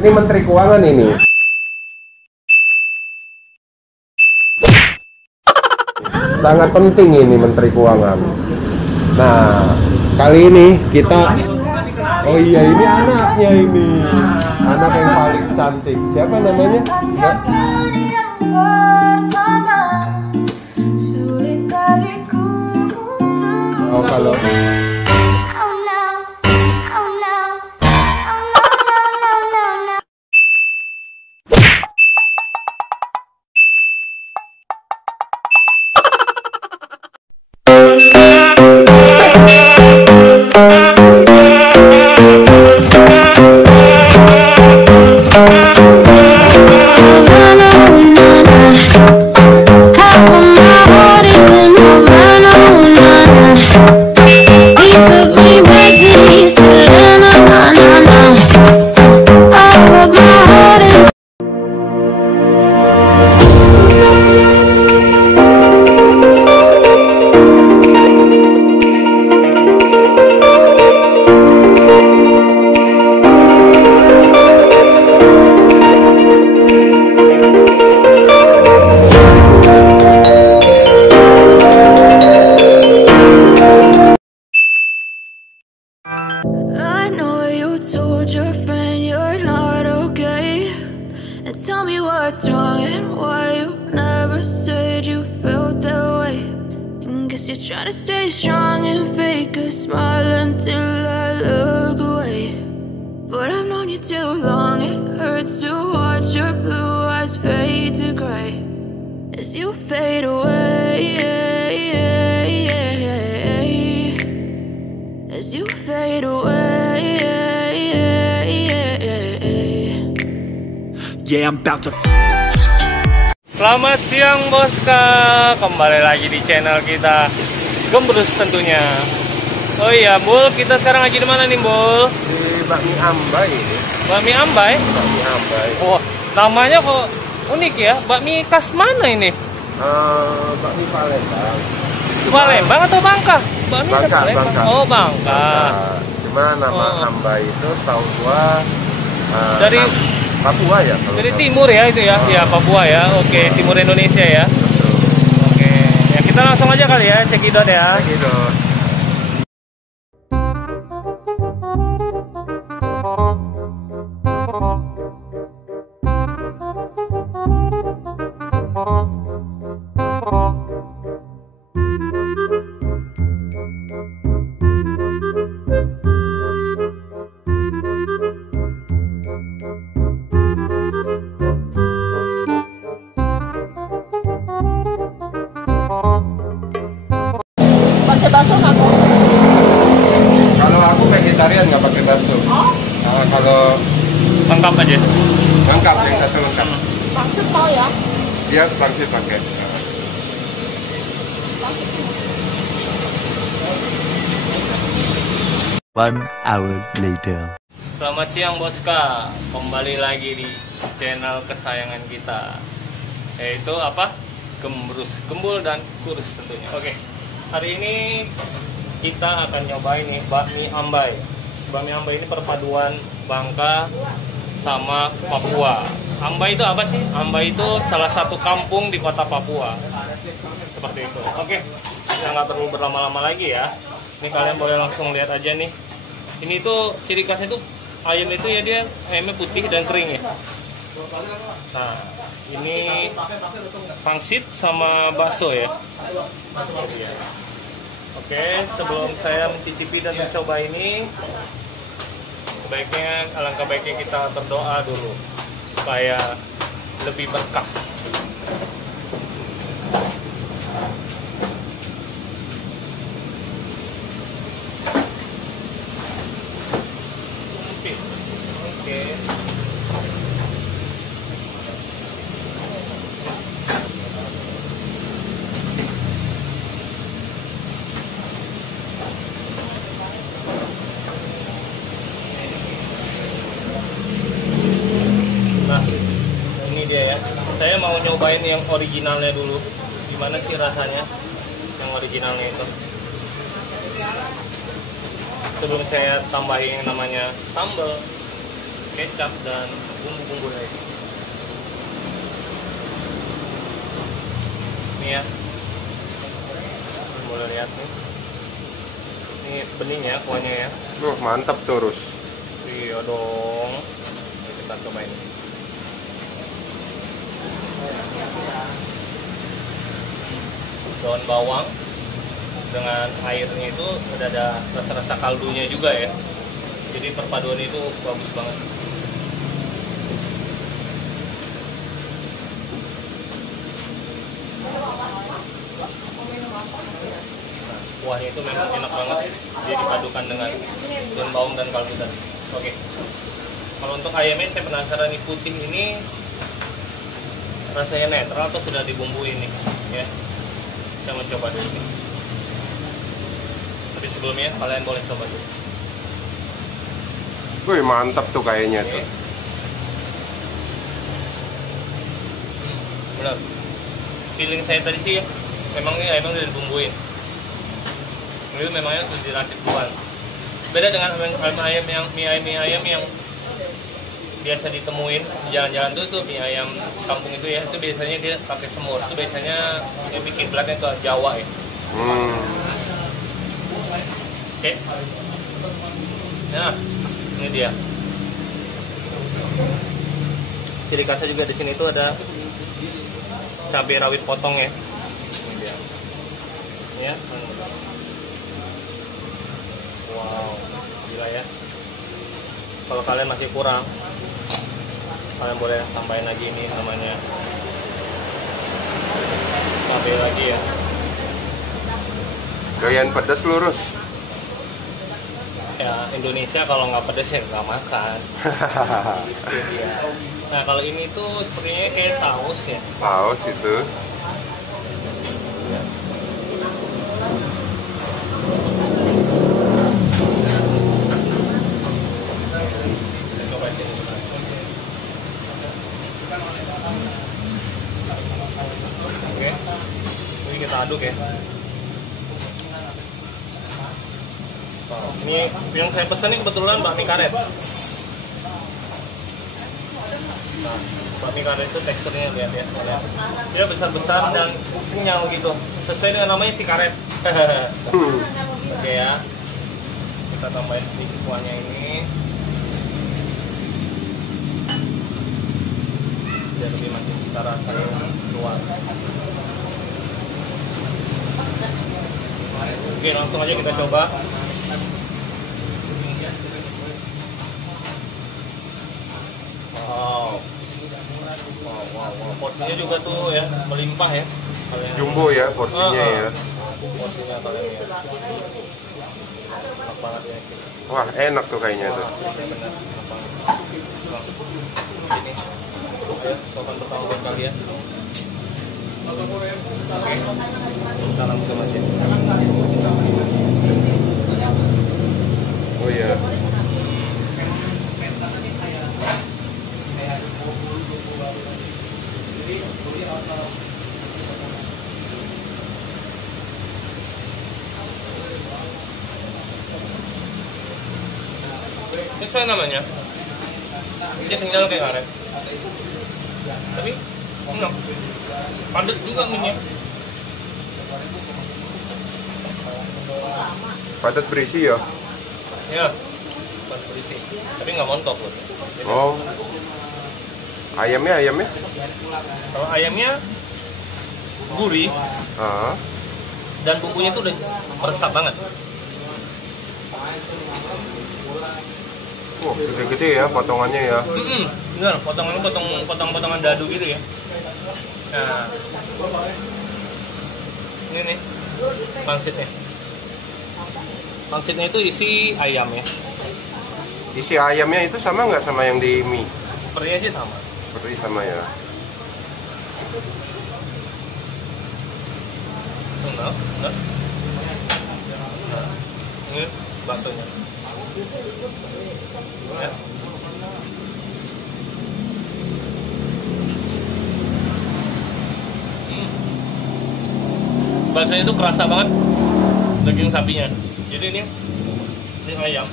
Ini Menteri Keuangan ini. Sangat penting ini Menteri Keuangan. Nah, kali ini kita oh iya, ini anaknya ini. Anak yang paling cantik. Siapa namanya? Mbak? Oh, kalau tell me what's wrong and why you never said you felt that way. And guess you're trying to stay strong and fake a smile until I look away. But I've known you too long, it hurts to watch your blue eyes fade to gray as you fade away, as you fade away. Yeah, I'm about to. Selamat siang Boska, kembali lagi di channel kita Gembrus tentunya. Oh iya Bul, kita sekarang lagi di mana nih Bul? di Bakmi Ambai ini. Bakmi Ambai? Bakmi Ambai. Oh, namanya kok unik ya? Bakmi khas mana ini? Bakmi Palembang. Palembang atau Bangka? Bakmi Bangka, Palembang. Bangka. Oh Bangka. Cuma nama Ambai itu setahu gua Dari Papua ya. Dari timur ya itu ya, ya Papua ya. Oke, timur Indonesia ya. Oke, ya kita langsung aja kali ya, cekidot ya. Cekidot. Pakai bakso nggak kok? Kalau aku vegetarian nggak pakai bakso. Oh? Nah, kalau Lengkap aja. lengkap yang satu lengkap. Pangsit mau ya? Dia pangsit pakai. One hour later. Selamat siang Boska, kembali lagi di channel kesayangan kita, yaitu apa? Gembrus, gembul dan kurus tentunya. Oke, hari ini kita akan nyobain nih bakmi Ambai. Bakmi Ambai ini perpaduan Bangka sama Papua. Ambai itu apa sih? Ambai itu salah satu kampung di kota Papua. Seperti itu. Oke, kita nggak perlu berlama-lama lagi ya. Ini kalian boleh langsung lihat aja nih. Ini tuh ciri khasnya tuh ayam itu ya, dia ayamnya putih dan kering ya. Nah, ini pangsit sama bakso ya. Oke, sebelum saya mencicipi dan mencoba ini, alangkah baiknya kita berdoa dulu supaya lebih berkah. Oke. Nah, ini dia ya. Saya mau nyobain yang originalnya dulu. Gimana sih rasanya yang originalnya itu? Sebelum saya tambahin yang namanya sambal. kecap dan bumbu-bumbu lain. Ini ya, boleh lihat nih. Ini beningnya, kuahnya ya. Mantap terus. Iya dong. Kita cobain. Daun bawang dengan airnya itu udah ada rasa-rasa kaldunya juga ya. Jadi perpaduan itu bagus banget. Nah, kuahnya itu memang enak banget. Dia dipadukan dengan daun bawang dan kaldu tadi. Oke. Kalau untuk ayamnya saya penasaran nih, putih ini rasanya netral atau sudah dibumbuin nih ya. Saya mau coba dulu nih. Tapi sebelumnya kalian boleh coba dulu. Wih, mantap tuh kayaknya tuh. Benar. Feeling saya tadi sih memangnya udah dibumbuin. Itu memangnya sudah diracik duluan. Beda dengan ayam yang mie ayam yang biasa ditemuin di jalan-jalan tuh mie ayam kampung itu ya, itu biasanya dia pakai semur. Itu biasanya yang bikin belakangnya ke Jawa ya. Oke. Nah, ini dia. Ciri khasnya juga di sini tuh ada cabai rawit potong ya. Ini dia. Ya. Wow, gila ya. Kalau kalian masih kurang, kalian boleh tambahin lagi ini namanya cabai lagi ya. Doyan pedas lurus. Ya Indonesia kalau nggak pedas ya nggak makan. Gitu dia. Nah kalau ini tuh sepertinya kayak saus ya. Saus itu. Coba sini. Oke, ini kita aduk ya. Ini yang saya pesan ini kebetulan bakmi karet. Nah, bakmi karet itu teksturnya lihat ya. Dia besar-besar dan kenyal gitu. Sesuai dengan namanya si karet. Oke ya. Kita tambahin sedikit kuahnya ini. Biar lebih makin cita rasanya keluar. Oke, langsung aja kita coba. Wow. Porsinya juga tuh ya melimpah ya. Jumbo ya porsinya ya. Porsinya kalian ya. Enak banget ya. Wah, enak tuh kayaknya tuh. Benar, enak banget. Ini. Ayo, sopan pertama buat kalian. Oke. Kita langsung aja. Oh iya. Ini saya namanya. Dia tinggal kayak karet. Tapi enak. Padat juga minyak. Padat berisi ya. Ya. Padat berisi. Tapi nggak montok loh. Jadi, Oh. Ayamnya? kalau ayamnya gurih Ah. dan bumbunya tuh udah meresap banget. Wah, gede-gede ya potongannya ya. Bener, potongan-potongan dadu gitu ya. Nah, ini nih pangsitnya. Pangsitnya itu isi ayam ya. Isi ayamnya itu sama nggak sama yang di mie? Sepertinya sih sama. Seperti sama ya. Enggak. Nah, ini baksonya. Ya. Baksonya itu kerasa banget daging sapinya. Jadi ini ayam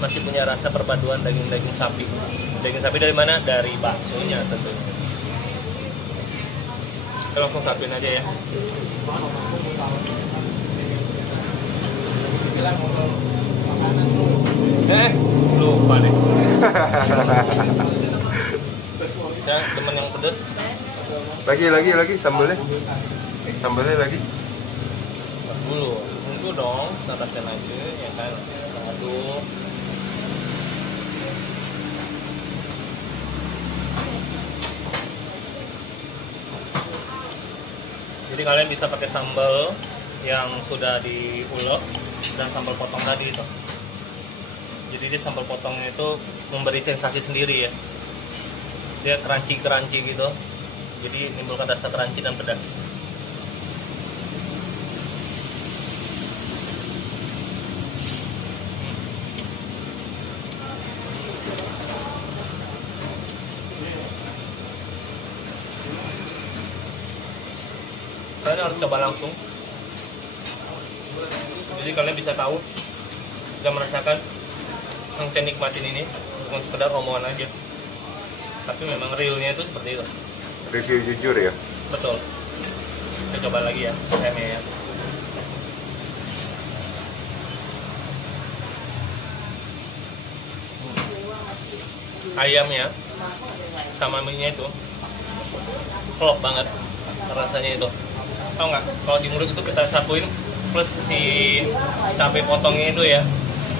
masih punya rasa perpaduan daging sapi. Daging sapi dari mana? Dari baksonya tentunya. Kita langsung satuin aja ya. Lupa deh. Saya temen yang pedes. Lagi sambelnya lagi. Dulu, tunggu dong, tatasin aja ya kan. Aduh. Jadi kalian bisa pakai sambal yang sudah diulek dan sambal potong tadi itu. Jadi dia sambal potongnya itu memberi sensasi sendiri ya. Dia crunchy gitu. Jadi menimbulkan rasa crunchy dan pedas. Kalian harus coba langsung. Jadi kalian bisa tahu dan merasakan yang saya nikmatin ini bukan sekedar omongan aja, tapi memang realnya itu seperti itu. Review jujur ya. Betul. Kita coba lagi ya ayamnya ya. Ayamnya sama mie-nya itu klop banget rasanya itu. Tahu nggak? Kalau di mulut itu kita satuin plus si cabai potongnya itu ya,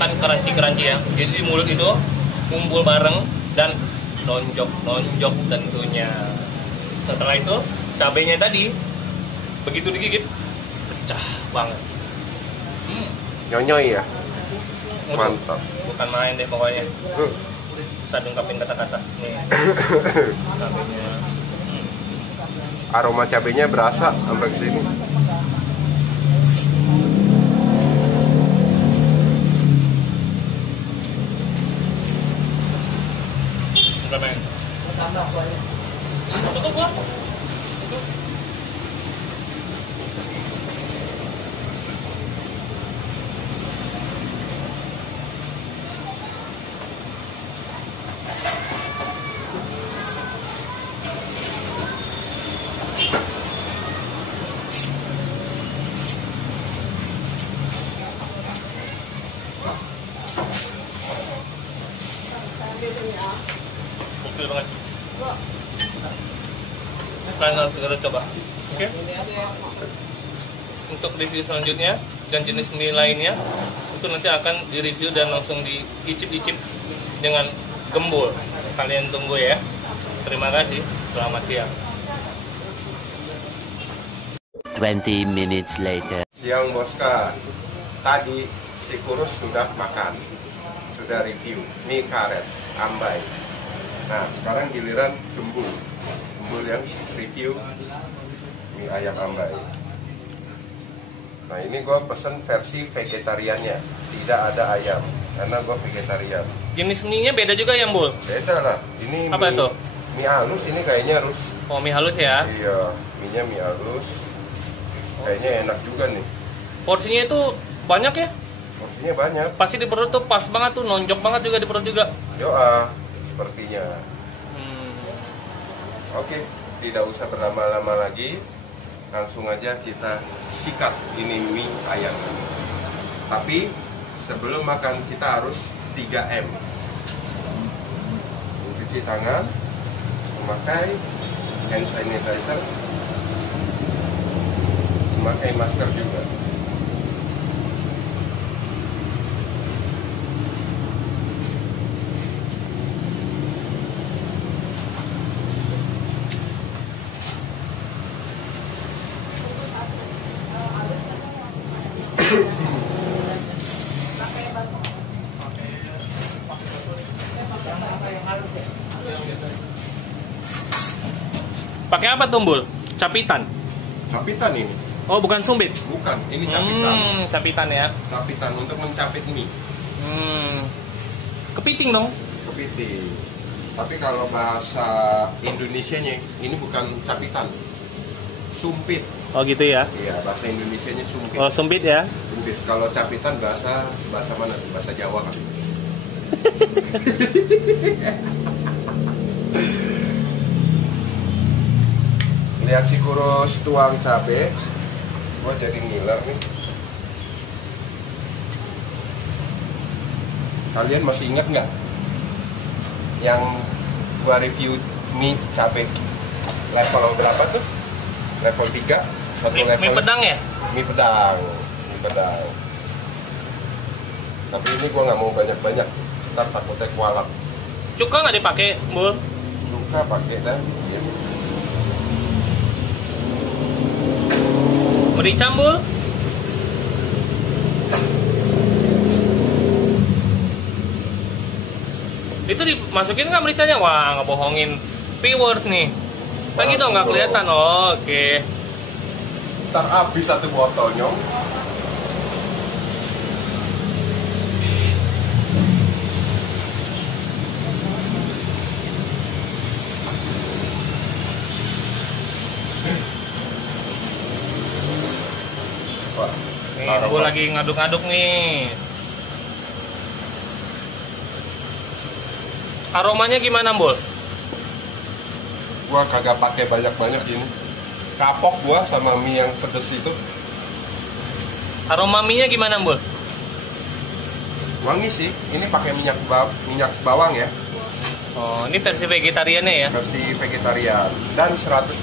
kan crunchy ya. Jadi di mulut itu kumpul bareng dan nonjok tentunya. Setelah itu cabainya tadi begitu digigit pecah banget. Nyonyoy ya. Mantap. Bukan main deh pokoknya. Bisa ungkapin kata-kata nih. Cabainya. Aroma cabenya berasa sampai ke sini. Tutup gua. Oke banget. Kalian harus segera coba. Oke? Untuk review selanjutnya dan jenis mie lainnya itu nanti akan direview dan langsung diicip-icip dengan gembul. Kalian tunggu ya. Terima kasih. Selamat siang. 20 minutes later. Siang Boska. Tadi si Kurus sudah makan, sudah review mie karet Ambai. Nah sekarang giliran Gembul yang review mie ayam Ambai. Nah ini gue pesen versi vegetariannya, tidak ada ayam karena gue vegetarian. Jenis mie-nya beda juga ya, Mbul? Beda lah. Ini apa mie, itu? Mie halus ini kayaknya harus. Oh, mie halus ya? Iya, mie-nya mie halus. Kayaknya enak juga nih. Porsinya itu banyak ya? Porsinya banyak. Pasti di perut tuh pas banget tuh, nonjok banget juga di perut juga. Doa sepertinya. Oke, tidak usah berlama-lama lagi. Langsung aja kita sikat ini mie ayam. Tapi sebelum makan kita harus 3M. Cuci tangan, memakai hand sanitizer, memakai masker juga. Pakai apa tuh, Mbul? Capitan? Capitan ini. Oh, bukan sumbit? Bukan, ini capitan. Capitan ya. Capitan untuk mencapit mie. Kepiting dong. Kepiting. Tapi kalau bahasa Indonesianya ini bukan capitan. Sumpit. Oh gitu ya. Iya, bahasa Indonesianya sumpit. Oh, sumpit ya. Sumpit. Kalau capitan bahasa mana? Bahasa Jawa kan. Lihat si Kurus tuang cabe, gua jadi ngiler nih. Kalian masih ingat nggak yang gua review mie cabe level berapa tuh? Level 3, satu Mie level pedang ya? mie pedang. Tapi ini gua nggak mau banyak-banyak, ntar takutnya kualat. Cuka nggak dipakai, Bul? Suka pakai dah. Ya. Merica, Bul? Itu dimasukin nggak mericanya? Wah, nggak bohongin viewers nih. Lagi dong nggak kelihatan. Oh, oke. Ntar habis satu botol nyong. Nih, Bul lagi ngaduk-ngaduk nih. Aromanya gimana, Bul? Gua kagak pakai banyak-banyak ini. Kapok gua sama mie yang pedes itu. Aroma mie-nya gimana, Bul? Wangi sih. Ini pakai minyak bawang ya. Oh, ini versi vegetariannya ya? Versi vegetarian dan 100%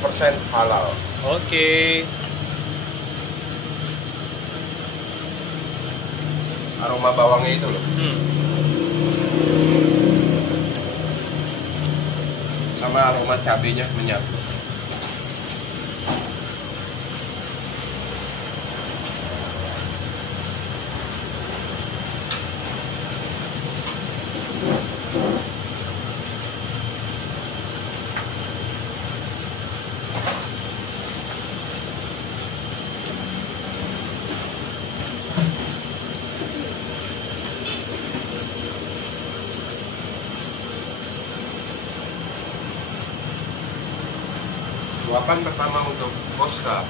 halal. Oke. Aroma bawangnya itu loh. Sama aroma cabenya menyatu. Suapan pertama untuk Oscar.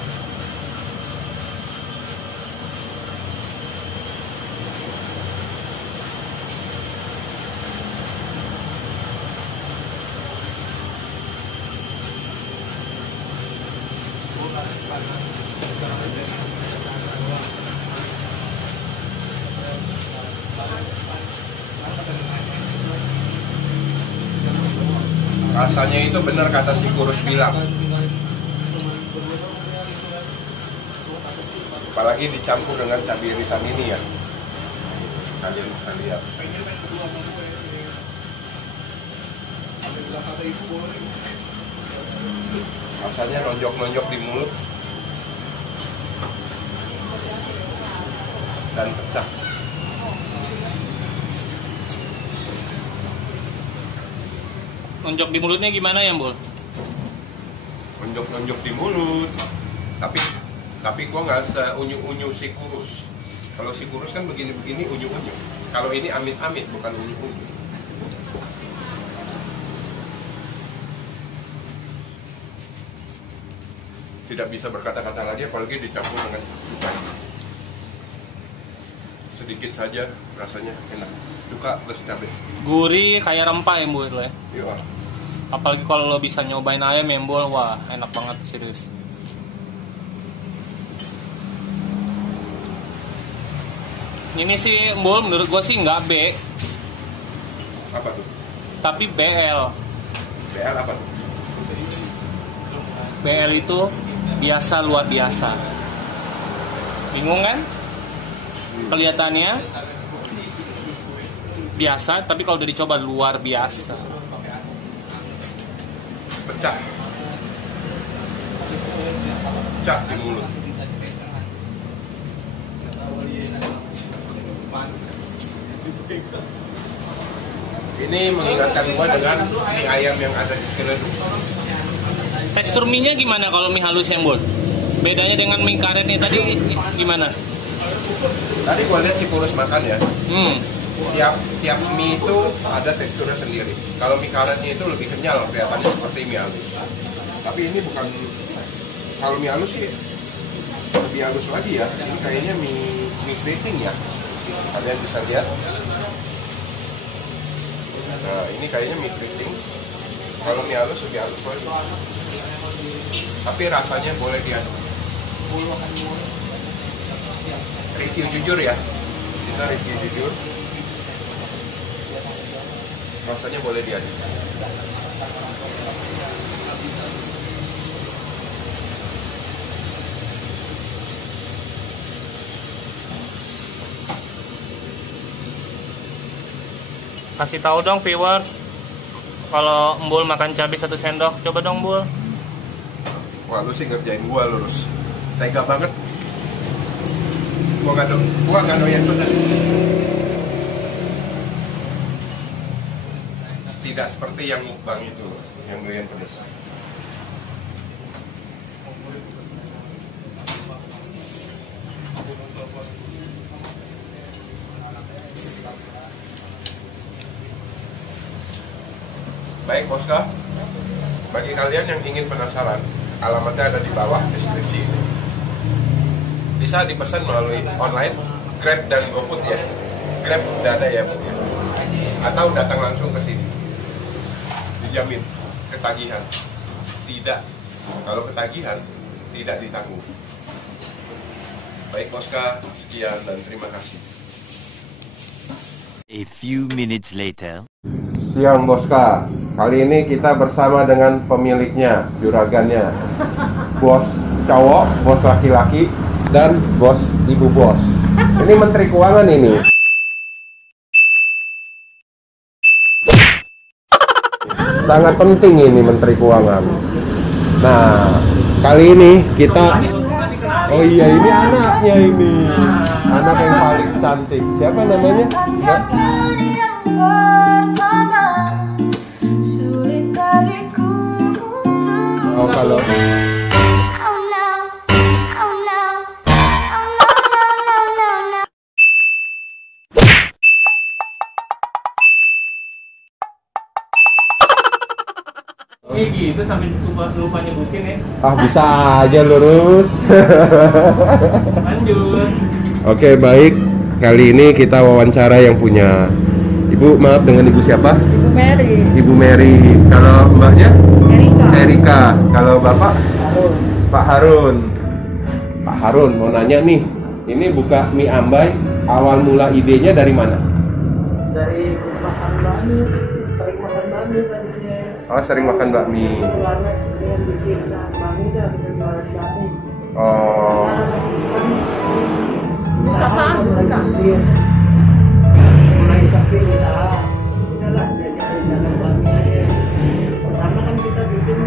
Rasanya itu benar kata si Kurus bilang. Apalagi dicampur dengan cabai irisan ini ya. Kalian bisa lihat. Rasanya nonjok-nonjok di mulut dan pecah. Nonjok di mulutnya gimana ya, Bul? Nonjok-nonjok di mulut. Tapi gua nggak seunyu-unyu si Kurus. Kalau si Kurus kan begini-begini unyu-unyu. Kalau ini amit-amit bukan unyu-unyu. Tidak bisa berkata-kata lagi apalagi dicampur dengan cuka. Sedikit saja rasanya enak. Cuka plus cabai. Gurih kayak rempah ya, Bul ya. Iya. Apalagi kalau lo bisa nyobain ayam ya, Bul. Wah, enak banget serius. Ini sih, Bul, menurut gue sih nggak B, Apa tuh? tapi BL. BL apa tuh? BL itu biasa luar biasa. Bingung kan? Kelihatannya biasa, tapi kalau udah dicoba luar biasa. Pecah. Pecah di mulut. Ini mengingatkan gua dengan mie ayam yang ada di Ciledug. Tekstur mie-nya gimana kalau mie halus yang, Bul? Bedanya dengan mie karetnya tadi gimana? Tadi gua lihat si Kurus makan ya. Hmm. Tiap mie itu ada teksturnya sendiri. Kalau mie karetnya itu lebih kenyal, kelihatannya seperti mie halus. Tapi ini bukan. Kalau mie halus sih lebih halus lagi ya. Ini kayaknya mie keriting ya. Kalian bisa lihat. Nah, ini kayaknya mie keriting. Kalau mie halus lebih halus lagi. Tapi rasanya boleh diaduk. Review jujur ya. Kita review jujur. Rasanya boleh diaduk. Kasih tahu dong viewers, kalau Embul makan cabai 1 sendok, coba dong Embul. Wah, lu sih ngerjain gua lurus. Tega banget. Gua nggak doyan pedas. Tidak seperti yang mukbang itu, yang doyan pedas. Baik Boska, bagi kalian yang ingin penasaran, alamatnya ada di bawah deskripsi ini. Bisa dipesan melalui online, Grab dan GoFood ya. Grab udah ada ya, Bu. Atau datang langsung ke sini. Dijamin ketagihan. Tidak. Kalau ketagihan tidak ditanggung. Baik Boska, sekian dan terima kasih. A few minutes later. Siang Boska. Kali ini kita bersama dengan pemiliknya, juragannya. Bos cowok, bos laki-laki, dan bos ibu bos. Ini Menteri Keuangan ini. Sangat penting ini Menteri Keuangan. Nah, kali ini kita... Oh iya, ini anaknya ini. Anak yang paling cantik. Siapa namanya? Ya? Oh, kalau gitu sampai lupa nyebutin ya. bisa aja lurus. Lanjut. Oke, baik. Kali ini kita wawancara yang punya Ibu, maaf, dengan Ibu siapa? Ibu Mary. Ibu Mary. Kalau mbaknya? Erika. Erika. Kalau bapak? Pak Harun. Pak Harun mau nanya nih, ini buka mie Ambai, awal mula idenya dari mana? Dari makan bakmi, sering makan bakmi tadinya. Oh, sering makan bakmi. Keluarga yang bikin bakmi dan bikin bakmi. Oh. Apa? Mereka. Mulai sepi usaha. Udahlah, jalan bakmi aja. Pertama kan kita bikin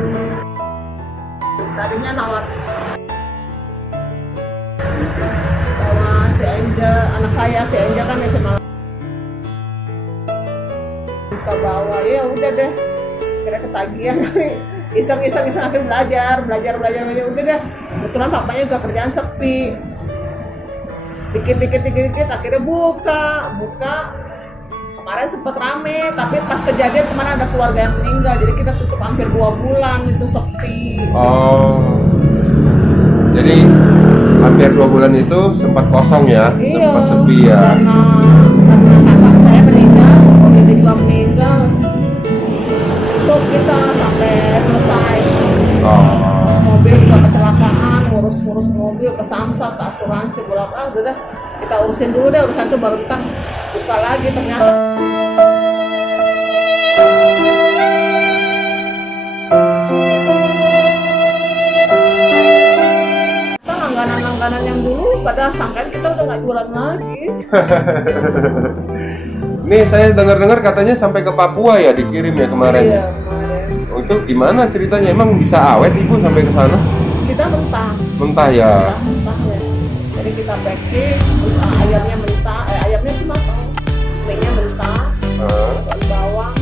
tadinya nawar sama si Enja, anak saya si Enja kan SMA ke bawah, ya udah deh kira ketagihan iseng akhirnya belajar udah deh. Kebetulan bapaknya juga kerjaan sepi, dikit akhirnya buka kemarin sempet rame, tapi pas kejadian kemarin ada keluarga yang meninggal, jadi kita tutup hampir 2 bulan itu sepi. Oh, jadi hampir 2 bulan itu sempat kosong ya, Iya, sempat sepi ya. karena kakak saya meninggal, om ini juga meninggal, tutup kita sampai selesai. Terus mobil juga kecelakaan, ngurus mobil ke Samsat, ke asuransi, udah dah kita urusin dulu deh, urusan itu baru kita buka lagi. Ternyata langganan yang dulu pada sangkaan kita udah nggak jualan lagi. Nih saya dengar katanya sampai ke Papua ya dikirim ya kemarin. Iya, kemarin. Itu gimana ceritanya? Emang bisa awet Ibu sampai ke sana? Kita mentah. Mentah ya. Mentah ya. Jadi kita packing, ayamnya mentah, ayamnya cuma mie-nya mentah, bawang,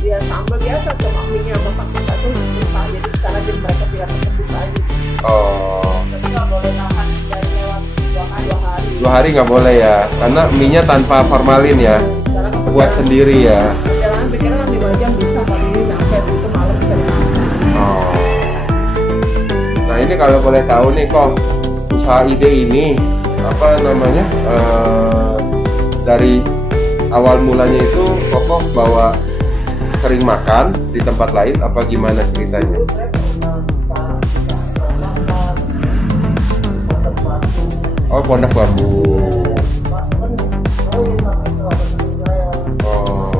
ya sambal biasa, cuma mie-nya mentah mentah. Jadi di sana jadi mereka tidak tebus aja. Oh. Tapi nggak boleh nahan dari lewat 2 hari. 2 hari nggak boleh ya, karena mie-nya tanpa formalin ya. Sekarang Buat sendiri ya. Jangan pikiran 5 jam bisa, kali ini sampai itu malam bisa makan. Oh. Nah ini kalau boleh tahu nih kok usaha ide ini apa namanya dari awal mulanya itu Kokoh bawa sering makan di tempat lain apa gimana ceritanya? Oh, Pondok Bambu. Oh.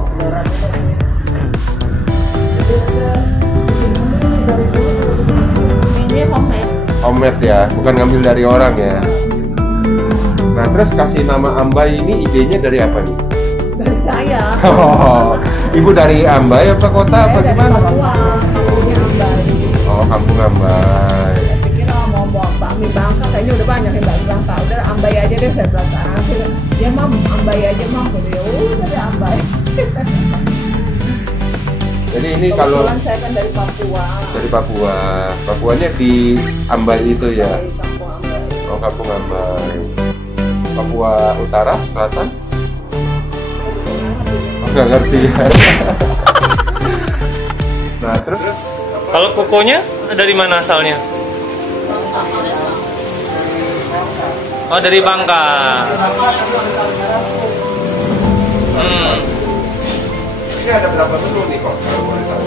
Ini homemade. Homemade ya, bukan ngambil dari orang ya. Nah, terus kasih nama Ambai ini idenya dari apa nih? Dari saya. Oh, ibu dari Ambai apa kota apa Saya dari gimana? Papua, kampungnya Ambai. Oh, kampung Ambai. Saya pikir mau bakmi Bangka, kayaknya udah banyak yang bakmi Bangka. Udah Ambai aja deh, saya bilang. Ya mam, Ambai aja mam. Ya udah deh Ambai. Jadi ini kalau Kebetulan saya kan dari Papua. dari Papua, Papuanya di Ambai itu ya. Dari kampung Ambai. Oh, kampung Ambai. Papua Utara, Selatan? Oh, nggak ngerti ya. Nah, terus Kalau kokonya dari mana asalnya? Oh, dari Bangka. ini ada berapa menu nih kok kalau boleh tahu?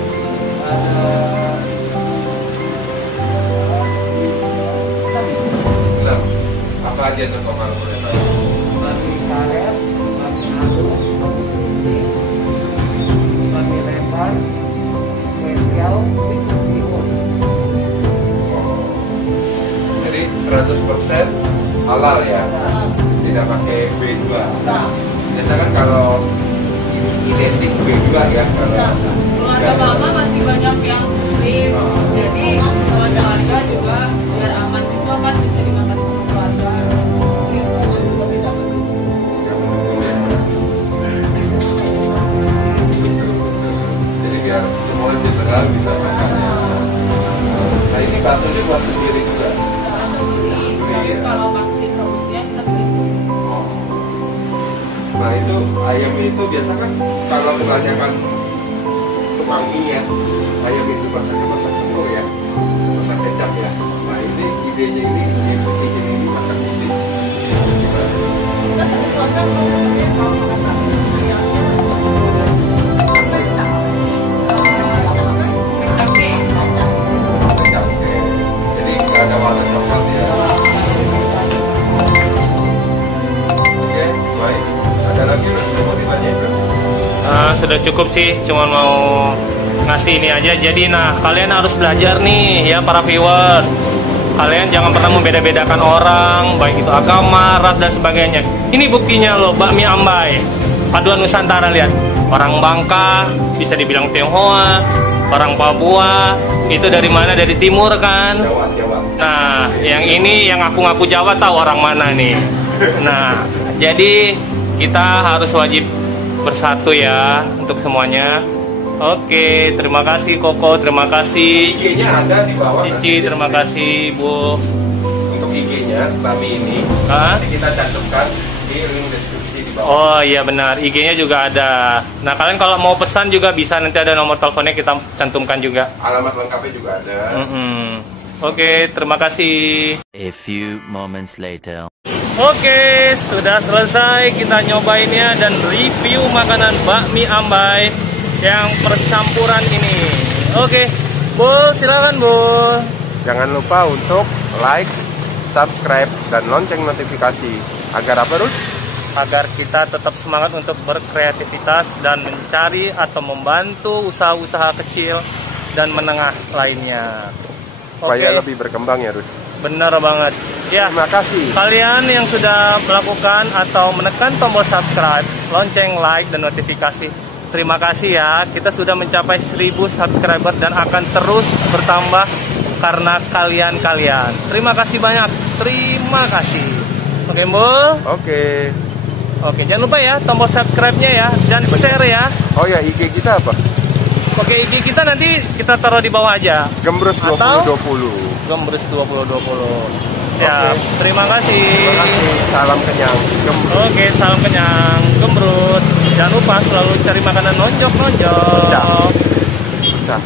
Nah, apa aja tuh kok kalau boleh tahu? Bakmi karet, bakmi halus, bakmi putih, bakmi lebar, keriau, bihun. Jadi 100% halal ya, tidak pakai B2. Biasa kan kalau identik B2 ya kalau Keluarga mama masih banyak yang muslim, jadi kalau ada harga juga biar aman juga kan bisa dimakan sama keluarga. jadi biar semua general bisa makan ya. Nah ini baksonya buat sendiri juga. Tapi kalau vaksin terusnya kita beli. Nah itu ayam itu biasa kan kalau kebanyakan tukang mie ya, ayam itu masaknya masak semua ya, masak kecap ya. Nah ini idenya ini bikin ini masak putih. Kecap, oke. Jadi nggak ada warna coklat ya. Oke, baik. Ada lagi yang mau ditanyakan? Sudah cukup sih, cuma mau ngasih ini aja. Jadi nah, kalian harus belajar nih ya para viewers. Kalian jangan pernah membeda-bedakan orang, baik itu agama, ras dan sebagainya. Ini buktinya loh, bakmi Ambai. Paduan Nusantara, lihat. Orang Bangka bisa dibilang Tionghoa, orang Papua itu dari mana? Dari timur kan? Jawa. Nah, yang ini yang ngaku-ngaku Jawa tahu orang mana nih. Nah, jadi kita harus wajib bersatu ya untuk semuanya. Oke, terima kasih Koko, terima kasih IG-nya ada di bawah. Cici, terima kasih Bu. Untuk IG-nya Bami ini Hah? nanti kita cantumkan di link deskripsi di bawah. Oh iya benar, IG-nya juga ada. Nah kalian kalau mau pesan juga bisa, nanti ada nomor teleponnya kita cantumkan juga. Alamat lengkapnya juga ada. Oke, terima kasih. A few moments later. Oke, sudah selesai kita nyobainnya dan review makanan bakmi Ambai yang percampuran ini. Oke, Bu, silakan Bu. Jangan lupa untuk like, subscribe, dan lonceng notifikasi. Agar apa, Rus? Agar kita tetap semangat untuk berkreativitas dan mencari atau membantu usaha-usaha kecil dan menengah lainnya. Supaya lebih berkembang ya, Rus. Benar banget. Ya, Terima kasih. kalian yang sudah melakukan atau menekan tombol subscribe, lonceng, like, dan notifikasi, terima kasih ya. Kita sudah mencapai 1000 subscriber dan akan terus bertambah karena kalian-kalian. Terima kasih banyak. Terima kasih. Oke, Bu? Oke. Oke, jangan lupa ya tombol subscribe-nya ya dan share ya. Oh ya, IG kita apa? Oke, IG kita nanti kita taruh di bawah aja. Gembrus Atau? 2020. Gembrus 2020. Ya, Oke. terima kasih. Terima kasih. Salam kenyang. Gembrus. Oke, salam kenyang, gembrut. Jangan lupa selalu cari makanan nonjok-nonjok. Dah.